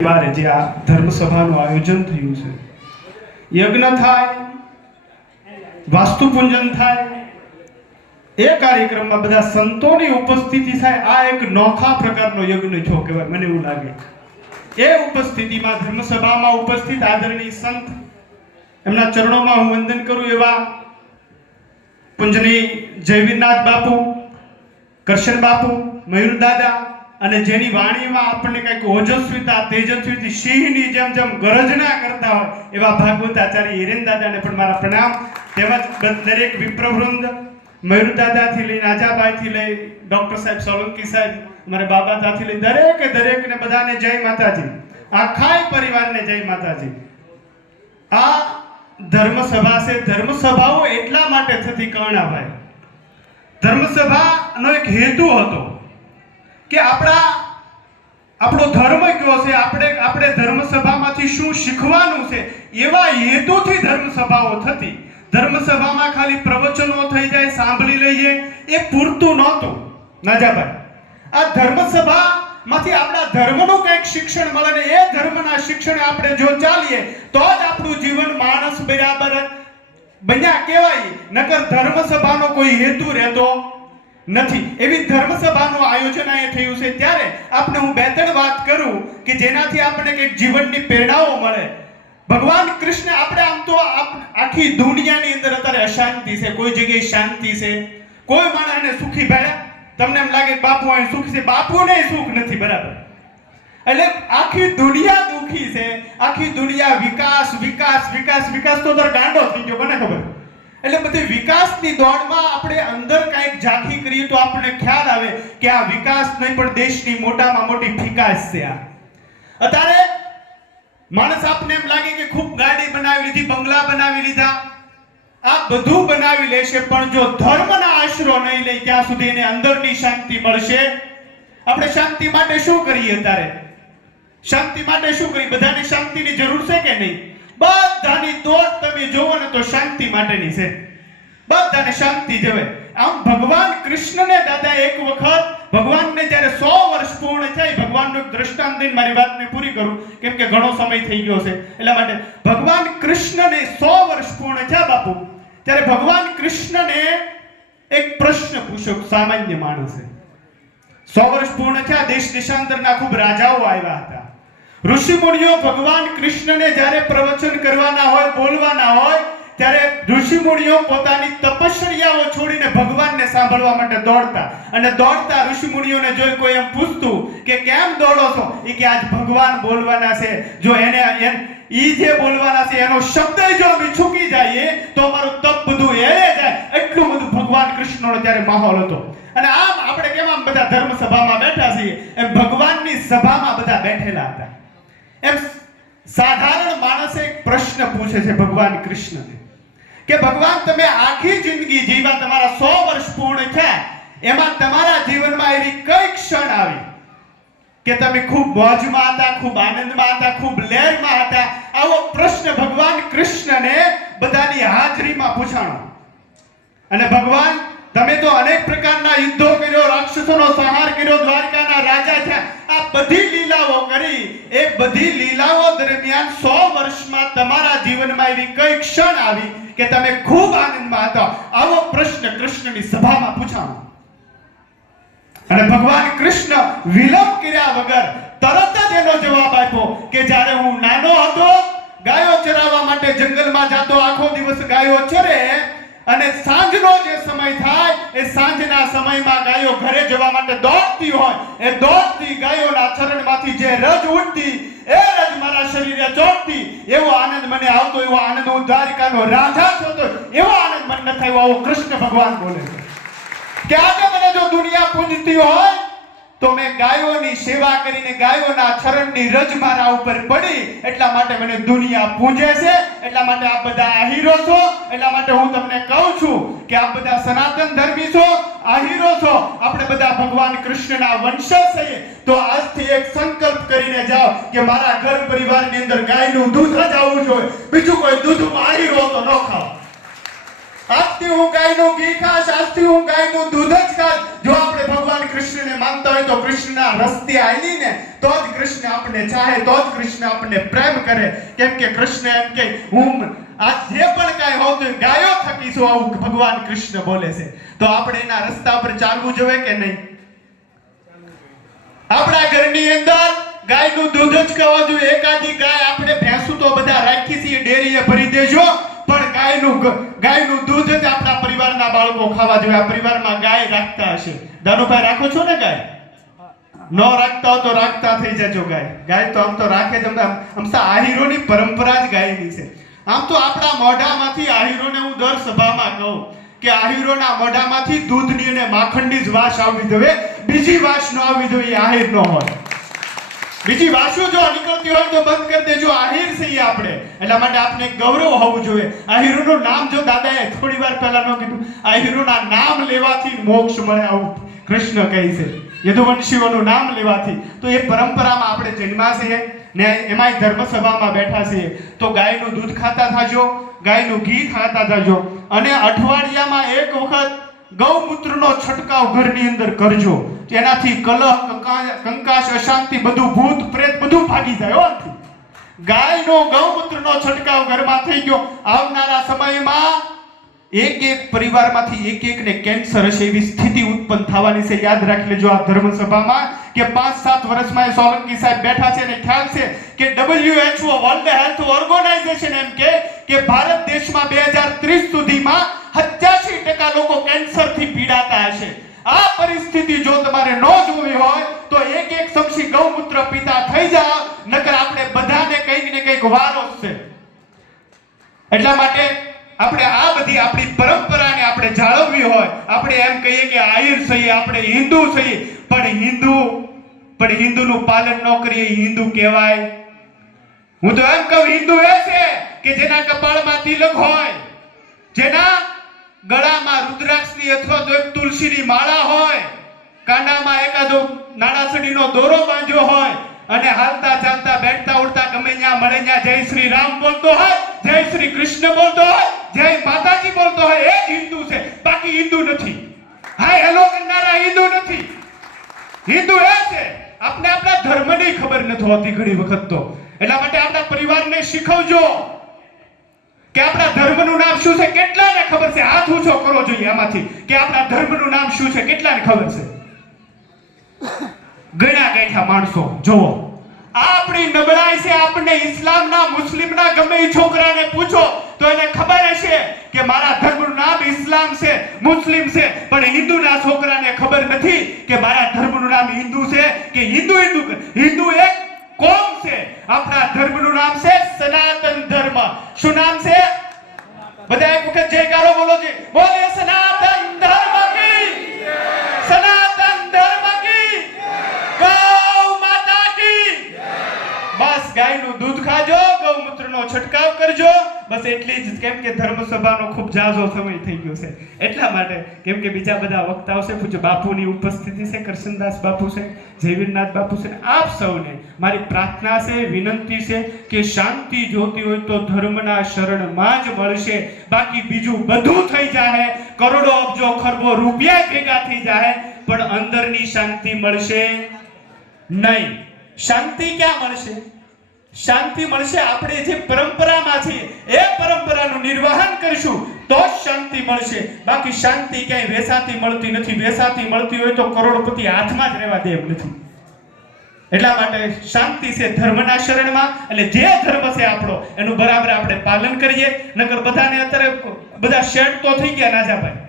વારે જે આ ધર્મસભાનું આયોજન થયું છે, યજ્ઞ થાય, વાસ્તુ પૂજન થાય, એ કાર્યક્રમમાં બધા સંતોની ઉપસ્થિતિ થાય. આ એક નોખા પ્રકારનો યજ્ઞ છો કહેવાય, મને એવું લાગે. એ ઉપસ્થિતિમાં ધર્મસભામાં ઉપસ્થિત આદરણીય સંત, એમના ચરણોમાં હું વંદન કરું એવા પૂજનીય જયવીરનાથ બાપુ, કરશન બાપુ, મયુર દાદા, અને જેની વાણીમાં આપણને કંઈક ઓજસ્વીતા, તેજસ્વીથી સિંહની જેમ જેમ ગર્જના કરતા હોય એવા ભાગવત આચાર્ય હિરેન દાદાને પણ મારા પ્રણામ. તેમજ દરેક વિપ્રવૃંદ, મયુર દાદાથી લઈને આજાભાઈથી લઈ ડોક્ટર સાહેબ સોલંકી સાહેબ, મારા બાબાથી લઈ દરેકને બધાને જય માતાજી. આખાય પરિવારને જય માતાજી. આ ધર્મસભા છે. ધર્મસભાઓ એટલા માટે થતી કર્ણાભાઈ, ધર્મસભાનો એક હેતુ હતો કે આપણો ધર્મ કયો છે, આપણે ધર્મસભામાંથી શું શીખવાનું છે, એવા હેતુથી ધર્મસભાઓ થતી. ધર્મસભામાં ખાલી પ્રવચનો થઈ જાય, સાંભળી લઈએ, એ પૂરતું નહોતું. નાજાભાઈ, આ ધર્મસભામાંથી આપણા ધર્મનું કંઈક શિક્ષણ મળે ને એ ધર્મના શિક્ષણે આપણે જો ચાલીએ તો જ આપણું જીવન માણસ બરાબર બન્યા કહેવાય. નકર ધર્મસભાનો કોઈ હેતુ રહેતો નથી. એવી ધર્મસભાનું આયોજન અહીંયા થયું છે. ત્યારે આપણે હું બે ત્રણ વાત કરું કે જેનાથી આપણને કંઈક જીવનની પ્રેરણાઓ મળે. ભગવાન કૃષ્ણ, આપણે આમ તો આખી દુનિયાની અંદર અત્યારે અશાંતિ છે, કોઈ જગ્યાએ શાંતિ છે, કોઈ માણસને સુખી ભાઈ તમને એમ લાગે બાપુ અહીં સુખ છે, બાપુને સુખ નથી, બરાબર? એટલે આખી દુનિયા દુખી છે, આખી દુનિયા વિકાસ વિકાસ વિકાસ વિકાસ તો ગાંડો થઈ ગયો, મને ખબર. એટલે બધી વિકાસની દોડમાં આપણે અંદર કંઈક ઝાંખી કરીએ તો આપણને ખ્યાલ આવે કે આ વિકાસ નહીં પણ દેશની મોટામાં મોટી ફિકાસ છે. આ અત્યારે માણસ આપને એમ લાગે કે ખૂબ ગાડી બનાવી લીધી, બંગલા બનાવી લીધા, આ બધું બનાવી લેશે, પણ જો ધર્મના આશરો નહીં લે ત્યાં સુધી એને અંદરની શાંતિ મળશે. આપણે શાંતિ માટે શું કરીએ અત્યારે? શાંતિ માટે શું કરીએ? બધાને શાંતિની જરૂર છે કે નહીં? બધાની દોડ તમે જોવો ને તો શાંતિ માટેની છે. બધાને શાંતિ જોવે. આમ ભગવાન કૃષ્ણને દાદા એક વખત, ભગવાનને જ્યારે 100 વર્ષ પૂર્ણ થાય, ભગવાનનું એક દ્રષ્ટાંત દઈને મારી વાતને પૂરી કરું કેમ કે ઘણો સમય થઈ ગયો છે, એટલા માટે ભગવાન કૃષ્ણને 100 વર્ષ પૂર્ણ થયા બાપુ, ત્યારે ભગવાન કૃષ્ણને એક પ્રશ્ન પૂછ્યો સામાન્ય માણસે. 100 વર્ષ પૂર્ણ થયા, દેશ દેશાંતરના ખૂબ રાજાઓ આવ્યા હતા, ઋષિ મુનિઓ ભગવાન કૃષ્ણને જ્યારે પ્રવચન કરવાના હોય, બોલવાના હોય, ત્યારે ઋષિ મુનિઓ પોતાની તપશ્ચર્યાઓ છોડીને ભગવાનને સાંભળવા માટે દોડતા. અને દોડતા ઋષિ મુનિઓને જોઈ કોઈ એમ પૂછતું કે કેમ દોડો છો? એ કે આજ ભગવાન બોલવાના છે, જો ઈ જે બોલવાના છે એનો શબ્દ જો અમે ચૂકી જઈએ તો અમારું તપ બધું એળે જાય. એટલું બધું ભગવાન કૃષ્ણનો ત્યારે માહોલ હતો. અને આમ આપણે કેમ આમ બધા ધર્મસભામાં બેઠા છીએ, એમ ભગવાનની સભામાં બધા બેઠેલા હતા. એમ સાધારણ માણસે એક પ્રશ્ન પૂછે છે ભગવાન કૃષ્ણને કે ભગવાન, તમે આખી જિંદગી જીવ્યા, તમારા 100 વર્ષ પૂર્ણ થયા, એમાં તમારા જીવનમાં એવી કઈ ક્ષણ આવી કે તમે ખૂબ મોજમાં હતા, ખૂબ આનંદમાં હતા, ખૂબ લહેરમાં હતા? આવો પ્રશ્ન ભગવાન કૃષ્ણને બધાની હાજરીમાં પૂછાણો. અને ભગવાન, તમે તો અનેક પ્રકારના યુદ્ધો કર્યો, રાક્ષસોનો સંહાર કર્યો, દ્વારકાના રાજા થયા, આ બધી લીલાઓ કરી. એ બધી લીલાઓ દરમિયાન 100 વર્ષમાં તમારા જીવનમાં એવી કઈ ક્ષણ આવી કે તમે ખૂબ આનંદમાં હતા? આવો પ્રશ્ન કૃષ્ણની સભામાં પૂછાણો. અને ભગવાન કૃષ્ણ વિલંબ કર્યા વગર તરત જ એનો જવાબ આપ્યો કે જ્યારે હું નાનો હતો, ગાયો ચરાવવા માટે જંગલમાં જતો, આખો દિવસ ગાયો ચરે, અને સાંજનો જે સમય થાય એ સાંજના સમયમાં ગાયો ઘરે જવા માટે દોડતી હોય, એ દોડતી ગાયોના ચરણમાંથી જે રજ ઉડતી, એ રજ મારા શરીરે ચોંટતી, એવો આનંદ મને આવતો, એવો આનંદ હું દ્વારકાનો રાજા થતો, એવો આનંદ મને ન થયો. આવો કૃષ્ણ ભગવાન બોલે કે આજે મને જો દુનિયા પૂજતી હોય તો મેં ગાયોની સેવા કરીને ગાયોના ચરણની રજ મારા ઉપર પડી, એટલા માટે મને દુનિયા પૂજે છે. એટલા માટે આ બધા આહીરો છો. એટલા માટે હું તમને કહું છું કે આ બધા સનાતન ધર્મી છો, આહીરો છો, આપણે બધા ભગવાન કૃષ્ણના વંશજ છીએ. તો આજથી એક સંકલ્પ કરીને જાઓ કે મારા ઘર પરિવારની અંદર ગાયનું દૂધ જ આવવું જોઈએ, બીજું કોઈ દૂધમાં આહીરો તો ન ખાઓ. આજથી હું ગાયનું ઘી ખાશ, આજથી હું ગાયનું દૂધ જ ખાશ. જો આપણે ભગવાન કૃષ્ણને માનતા હોય તો કૃષ્ણના રસ્તે હાલીને તો જ કૃષ્ણ આપણને ચાહે, તો જ કૃષ્ણ આપણને પ્રેમ કરે. કેમ કે કૃષ્ણ એમ કે હું આ જે પણ કાંઈ હોઉં તો ગાયો થકી છું, આવું ભગવાન કૃષ્ણ બોલે છે. તો આપણે એના રસ્તા પર ચાલવું જોઈએ કે નહીં? આપણા ઘરની અંદર ગાયનું દૂધ જ ખાવા જોઈએ. એકાદી ગાય આપણે ભેંસું તો બધા રાખી છીએ, ડેરીએ ભરી દેજો, પણ ગાયનું દૂધ જ આપણા પરિવારના બાળકો ખાવા જોઈએ. આ પરિવારમાં ગાય રાખતા હશે. દાનુભાઈ રાખો છો ને ગાય? ન રાખતા હો તો રાખતા થઈ જજો. ગાય તો આમ તો રાખે જ. આમ આહીરોની પરંપરા જ ગાયની છે. આમ તો આપણા મોઢામાંથી આહીરોને હું દર સભામાં કહું કે આહીરોના મોઢામાંથી દૂધની અને માખણની જ વાસ આવવી જોઈએ, બીજી વાસ ન આવવી જોઈએ. આહીર ન હોય, બીજી વાસો જો નીકળતી હોય તો બંધ કરી દેજો. આહીર છીએ આપણે, એટલા માટે આપણે ગૌરવ હોવું જોઈએ. આહીરોનું નામ જો દાદાએ થોડી વાર પહેલા ન કીધું, આહીરોના નામ લેવાથી મોક્ષ મળે, આવું કૃષ્ણ કહે છે. યદુવંશીઓનું નામ લેવાથી. તો એ પરંપરામાં આપણે જન્મા છીએ ને એમાંય ધર્મસભામાં બેઠા છીએ. તો ગાયનું દૂધ ખાતા થાજો, ગાયનું ઘી ખાતા થાજો, અને અઠવાડિયામાં એક વખત ગૌમૂત્રનો છંટકાવ ઘરની અંદર કરજો. તેનાથી કલહ, કંકાશ, અશાંતિ, બધું ભૂત પ્રેત બધું ભાગી જાય. ગાયનો ગૌમૂત્રનો છંટકાવ ઘરમાં થઈ ગયો. આવનારા સમયમાં એક પરિવારમાંથી એક ને કેન્સર હશે એવી સ્થિતિ ઉત્પન્ન થવાની છે. યાદ રાખી લેજો આ ધર્મસભામાં કે 5-7 વર્ષમાં સોલંકી સાહેબ બેઠા છે અને ખ્યાલ છે કે WHO વર્લ્ડ હેલ્થ ઓર્ગેનાઇઝેશન એમ કે ભારત દેશમાં 2030 સુધીમાં 85% લોકો કેન્સરથી પીડાતા હશે. આ પરિસ્થિતિ જો તમારે ન જોવી હોય તો એક સમસી ગૌમૂત્ર પીતા થઈ જાઓ, નકર આપણે બધાને કંઈક ને કંઈક વારો છે. એટલા માટે આપણે આ બધી આપણી પરંપરાને આપણે જાળવવી હોય. આપણે એમ કહીએ કે આહિર છીએ, આપણે હિન્દુ છીએ, પણ હિન્દુનું પાલન ન કરીએ હિન્દુ કહેવાય? હું તો એમ કહું, હિન્દુ એ છે કે જેના કપાળમાં તિલક હોય, જેના ગળામાં રુદ્રાક્ષની અથવા તો એક તુલસીની માળા હોય, કાંડામાં એકાદો નાળાસડીનો દોરો બાંધ્યો હોય, અને હાલતા ચાલતા બેઠતા ઉડતા ગમે ત્યાં મળે ત્યાં જય શ્રી રામ બોલતો હોય, જય શ્રી કૃષ્ણ બોલતો હોય, જય માતાજી બોલતો હોય, એ જ હિન્દુ છે. બાકી હિન્દુ નથી. હાય હેલો કરનારા હિન્દુ નથી. હિન્દુ એ છે. આપણે આપણા ધર્મની ખબર નથી હોતી ઘણી વખત. તો એટલા માટે આપણા પરિવારને શીખવજો કે આપણા ધર્મનું નામ શું છે. કેટલાને ખબર છે? હાથ ઊંચો કરવો જોઈએ આમાંથી કે આપણા ધર્મનું નામ શું છે. કેટલાને ખબર છે? ગણ્યા ગાંઠા માણસો. જોવો, આપણી નબળાઈ છે. આપણે ઇસ્લામના, મુસ્લિમના ગમે એ છોકરાને પૂછો તો એને ખબર હશે કે મારા ધર્મનું નામ ઇસ્લામ છે, મુસ્લિમ છે, પણ હિન્દુના છોકરાને ખબર નથી કે મારા ધર્મનું નામ હિન્દુ છે કે હિન્દુ એક કોમ છે. આપણા ધર્મનું નામ છે સનાતન ધર્મ. શું નામ છે? બધા એક વખત જયકારો બોલો છે. બોલે સનાતન ધર્મ કી, સનાતન ધર્મ કી, ગૌ માતા કી. બસ ગાયનું દૂધ ખાજો, ગૌમૂત્રનો છંટકાવ કરજો, બસ એટલી જ. કેમ કે ધર્મસભાનો ખૂબ જાજો સમય થઈ ગયો છે. એટલા માટે કેમ કે બીજા બધા વક્તાઓ છે, પૂજ્ય બાપુની ઉપસ્થિતિ છે, કરશનદાસ બાપુ છે, જયવીરનાથ બાપુ છે. આપ સૌને મારી પ્રાર્થના છે, વિનંતી છે કે શાંતિ જોતી હોય તો ધર્મના શરણમાં જ મળશે. બાકી બીજું બધું થઈ જાય, કરોડો અબજો ખરબો રૂપિયા ભેગા થઈ જાય, પણ અંદરની શાંતિ મળશે નહીં. શાંતિ ક્યાં મળશે? શાંતિ મળશે આપણે જે પરંપરામાં છીએ એ પરંપરાનું નિર્વહન કરીશું તો જ શાંતિ મળશે. બાકી શાંતિ ક્યાંય વેસાતી મળતી નથી. વેસાતી મળતી હોય તો કરોડપતિ હાથમાં જ રહેવા દે એમ નથી. એટલા માટે શાંતિ છે ધર્મના શરણમાં. એટલે જે ધર્મ છે આપણો એનું બરાબર આપણે પાલન કરીએ. નકર બધાને અત્યારે બધા શેડ તો થઈ ગયા નાજાભાઈ,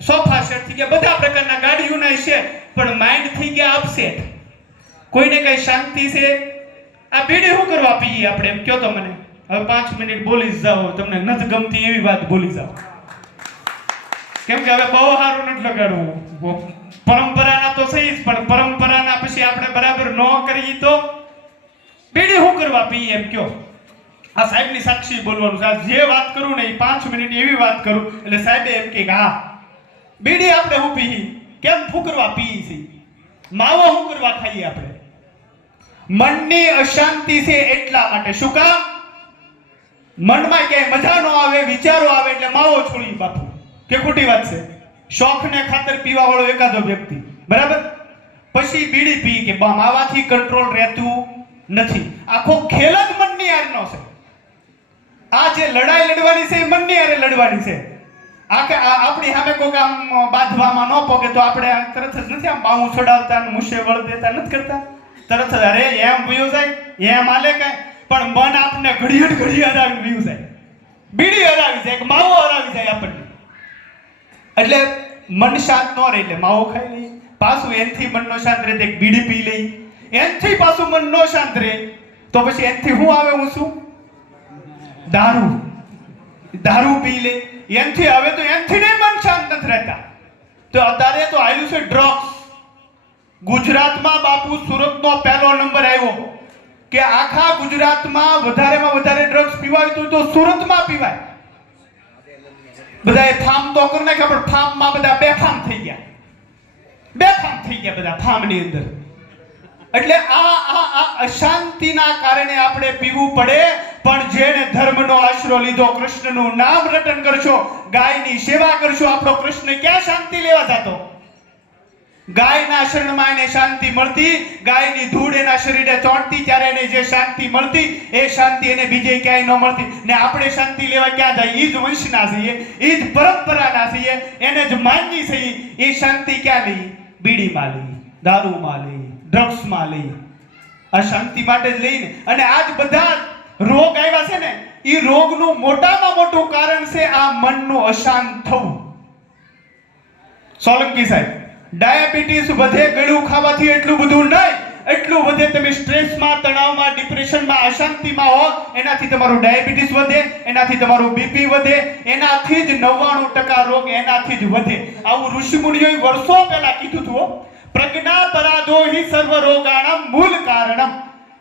સોફા સેટ થઈ ગયા, બધા પ્રકારના ગાડીઓના છે, પણ માઇન્ડ થઈ ગયા અપસેટ. કોઈને કઈ શાંતિ છે? આ બીડી શું કરવા પીએ આપણે? એમ કયો તો મને. હવે 5 મિનિટ બોલી જાઓ, તમને નથી ગમતી એવી વાત બોલી જાઓ. કેમ કે હવે બહુ સારું નથી લગાડવું. પરંપરાના તો સહી જ, પણ પરંપરાના પછી આપણે બરાબર ન કરીએ તો બીડી શું કરવા પીએ એમ કયો. આ સાહેબની સાક્ષી બોલવાનું છે. જે વાત કરું ને એ 5 મિનિટ એવી વાત કરું એટલે સાહેબે એમ કે હા બીડી આપણે શું પીએ, કેમ ફૂકરવા પીએ છીએ, માવો શું કરવા ખાઈએ આપણે? મનની અશાંતિ છે એટલા માટે. શું કામ? મનમાં ક્યાંય મજા ન આવે, વિચારો આવે એટલે માવો છોડી બાપુ. કે ખોટી વાત છે? શોખને ખાતર પીવા વાળો એકાદો વ્યક્તિ, બરાબર, પછી બીડી પી કે માવાથી કંટ્રોલ રહેતું નથી. આખો ખેલ જ મનની હારનો છે. આ જે લડાઈ લડવાની છે એ મનની હારે લડવાની છે. આપણી સામે કોઈક આમ બાંધવામાં ન પોગે તો આપણે તરત જ નથી આમ બાવું છોડાવતા ને મૂછે વળ દેતા નથી કરતા. તરત જ અરે એમ વયું જાય, એમ હાલે કાંઈ, પણ મન આપને ઘડી હરાવીને વયું જાય, બીડી હરાવી જાય, માવો હરાવી જાય આપણને. એટલે મન શાંત ન રહે એટલે માવો ખાઈ લઈએ, પાછું એનથી મન નો શાંત રહે એક બીડી પી લઈ, એનથી પાછું મન નો શાંત રહે તો પછી એનથી હું આવે, હું શું, દારૂ પી લે, એનથી હવે તો એનથી નહીં મન શાંત નથી રહેતા. તો અત્યારે તો આવ્યું છે ડ્રગ્સ. ગુજરાતમાં બાપુ સુરતનો પહેલો નંબર આવ્યો કે આખા ગુજરાતમાં વધારેમાં વધારે ડ્રગ્સ પીવાય તો સુરતમાં પીવાય. બધાએ ફાર્મ તો કરી નાખ્યા, પણ ફાર્મમાં બધા બેફામ થઈ ગયા બધા ફાર્મની અંદર. એટલે આ અશાંતિના કારણે આપણે પીવું પડે. પણ જેને ધર્મનો આશરો લીધો, કૃષ્ણનું નામ રટન કરશો, ગાયની સેવા કરશો, આપણો કૃષ્ણ ક્યાં શાંતિ લેવા જતો? ગાયના શરણમાં એને શાંતિ મળતી, ગાયની ધૂળ એના શરીરે ચોંટતી ત્યારે એને જે શાંતિ મળતી એ શાંતિ એને બીજે ક્યાંય ન મળતી. ને આપણે શાંતિ લેવા ક્યાં જાય? ઈ જ વંશના છીએ, ઈ જ પરંપરાના છીએ, એને જ માનવી છીએ. એ શાંતિ ક્યાં લઈ? બીડીમાં લઈ, દારૂમાં લઈ, ડ્રગ્સમાં લઈ. આ શાંતિ માટે જ લઈને. અને આજ બધા રોગ આવ્યા છે ને, એ રોગનું મોટામાં મોટું કારણ છે આ મનનું અશાંત થવું. સોલંકી સાહેબ, ડાયાબિટીસ વધે ગળું ખાવાથી એટલું બધું નહીં, એટલું વધે તમે સ્ટ્રેસમાં, તણાવમાં, ડિપ્રેશનમાં, અશાંતિમાં હો, એનાથી તમારું ડાયાબિટીસ વધે, એનાથી તમારું બીપી વધે, એનાથી જ 99% રોગ એનાથી જ વધે. આવું ઋષિમુનિઓએ વર્ષો પહેલા કીધું હતું. પ્રજ્ઞા પરાધો હિ સર્વ રોગાણમ મૂળ કારણમ,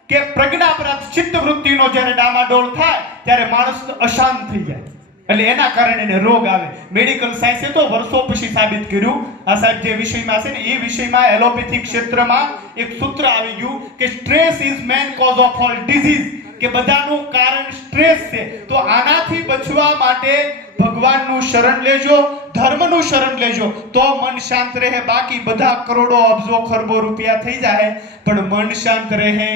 કે પ્રજ્ઞા પરાધ ચિત્ત વૃત્તિનો જ્યારે ડામાડોળ થાય ત્યારે માણસ અશાંત થઈ જાય. એટલે એના કારણે એને રોગ આવે. મેડિકલ સાયન્સે તો વર્ષો પછી સાબિત કર્યું. આ સાહેબ જે વિષયમાં છે ને એ વિષયમાં એલોપેથિક ક્ષેત્રમાં એક સૂત્ર આવી ગયું કે stress is main cause of all disease, કે બધાનું કારણ સ્ટ્રેસ છે. તો આનાથી બચવા માટે ભગવાનનું શરણ લેજો, ધર્મનું શરણ લેજો, તો મન શાંત રહે. બાકી બધા કરોડો અબજો ખરબો રૂપિયા થઈ જાય પણ મન શાંત રહે.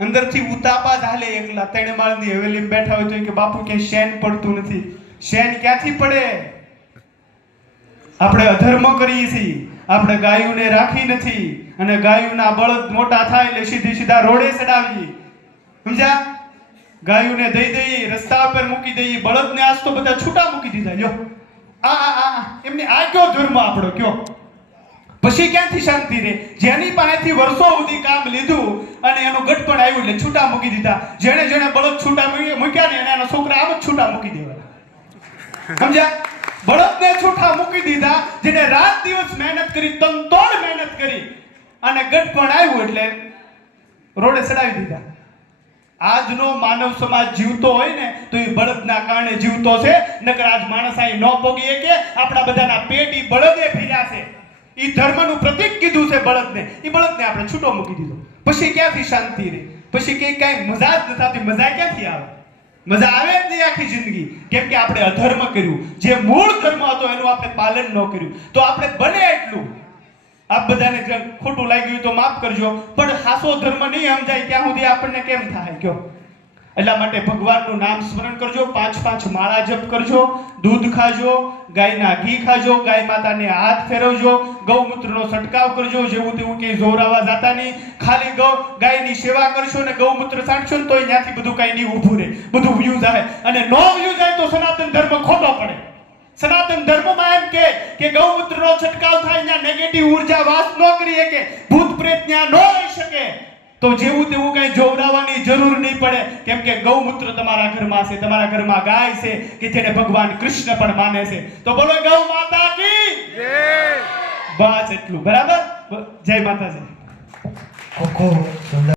અંદરથી ઉતાપા જ હાલે. એકલા 3 માળની હવેલીમાં બેઠા હોય તો કે બાપુ ક્યાંય શેન પડતું નથી. શેન ક્યાંથી પડે? આપણે અધર્મ કરીએ છીએ, આપણે ગાયોને રાખી નથી, અને ગાયોના બળદ મોટા થાય એટલે સીધા રોડે ચડાવીએ. સમજ્યા? ગાયોને દઈ રસ્તા પર મૂકી દઈએ, બળદને આજ તો બધા છૂટા મૂકી દીધા. જો એમની આ કયો ધર્મ આપણો કયો? પછી ક્યાંથી શાંતિ રહે? જેની પાસેથી વર્ષો સુધી કામ લીધું અને એનું ગટપણ આવ્યું એટલે છૂટા મૂકી દીધા. જેણે બળદ છૂટા મૂક્યા ને એના છોકરા આમ જ છૂટા મૂકી દેવાના. સમજ્યા? બળદને છૂટા મૂકી દીધા, જેને રાત દિવસ મહેનત કરી, તનતોડ મહેનત કરી, અને ગટપણ આવ્યું એટલે રોડે ચડાવી દીધા. આજનો માનવ સમાજ જીવતો હોય ને તો એ બળદના કારણે જીવતો છે. નકર આજ માણસ અહીં ન પોગી કે આપણા બધાના પેટ ઈ બળદે ભીર્યા છે. ઈ ધર્મનું પ્રતીક કીધું છે બળદને, ઈ બળદને આપણે છૂટો મૂકી દીધો. પછી ક્યાંથી શાંતિ રહે? પછી કે કાંઈ મજા જ નથી આવતી. મજા ક્યાંથી આવે? મજા આવે જ નહીં આખી જિંદગી. કેમ કે આપણે અધર્મ કર્યું. જે મૂળ ધર્મ હતો એનું આપણે પાલન ન કર્યું. તો આપણે બને એટલું, આપ બધાને ખોટું લાગ્યું તો માફ કરજો, પણ હાસો ધર્મ નહીં સમજાય ત્યાં સુધી આપણને કેમ થાય કયો? એટલા માટે ભગવાનનું નામ સ્મરણ કરજો, 5 માળા જપ કરજો, દૂધ ખાજો, ગાયના ઘી ખાજો, ગાય માતાને હાથ ફેરવજો, ગૌમૂત્રનો છંટકાવ કરજો. જેવું તેવું કે જોરાવા જાતા નહીં. ખાલી ગાયની સેવા કરશો ને ગૌમૂત્ર છાંટશો ને તો ત્યાંથી બધું કઈ નહીં ઊભું રહે, બધું વ્યૂ જાય. અને નો વ્યૂ જાય તો સનાતન ધર્મ ખોટો પડે. સનાતન ધર્મમાં એમ કે ગૌમૂત્રનો છંટકાવ થાય, ત્યાં નેગેટિવ ઉર્જા વાસ ન કરી શકે, ભૂત પ્રેત ત્યાં ન રહી શકે. તો જેવું તેવું કઈ જોવડાવવાની જરૂર નહીં પડે. કેમ કે ગૌમૂત્ર તમારા ઘરમાં છે, તમારા ઘરમાં ગાય છે કે જેને ભગવાન કૃષ્ણ પણ માને છે. તો બોલો ગૌ માતા કી જય. બસ એટલું બરાબર. જય માતાજી.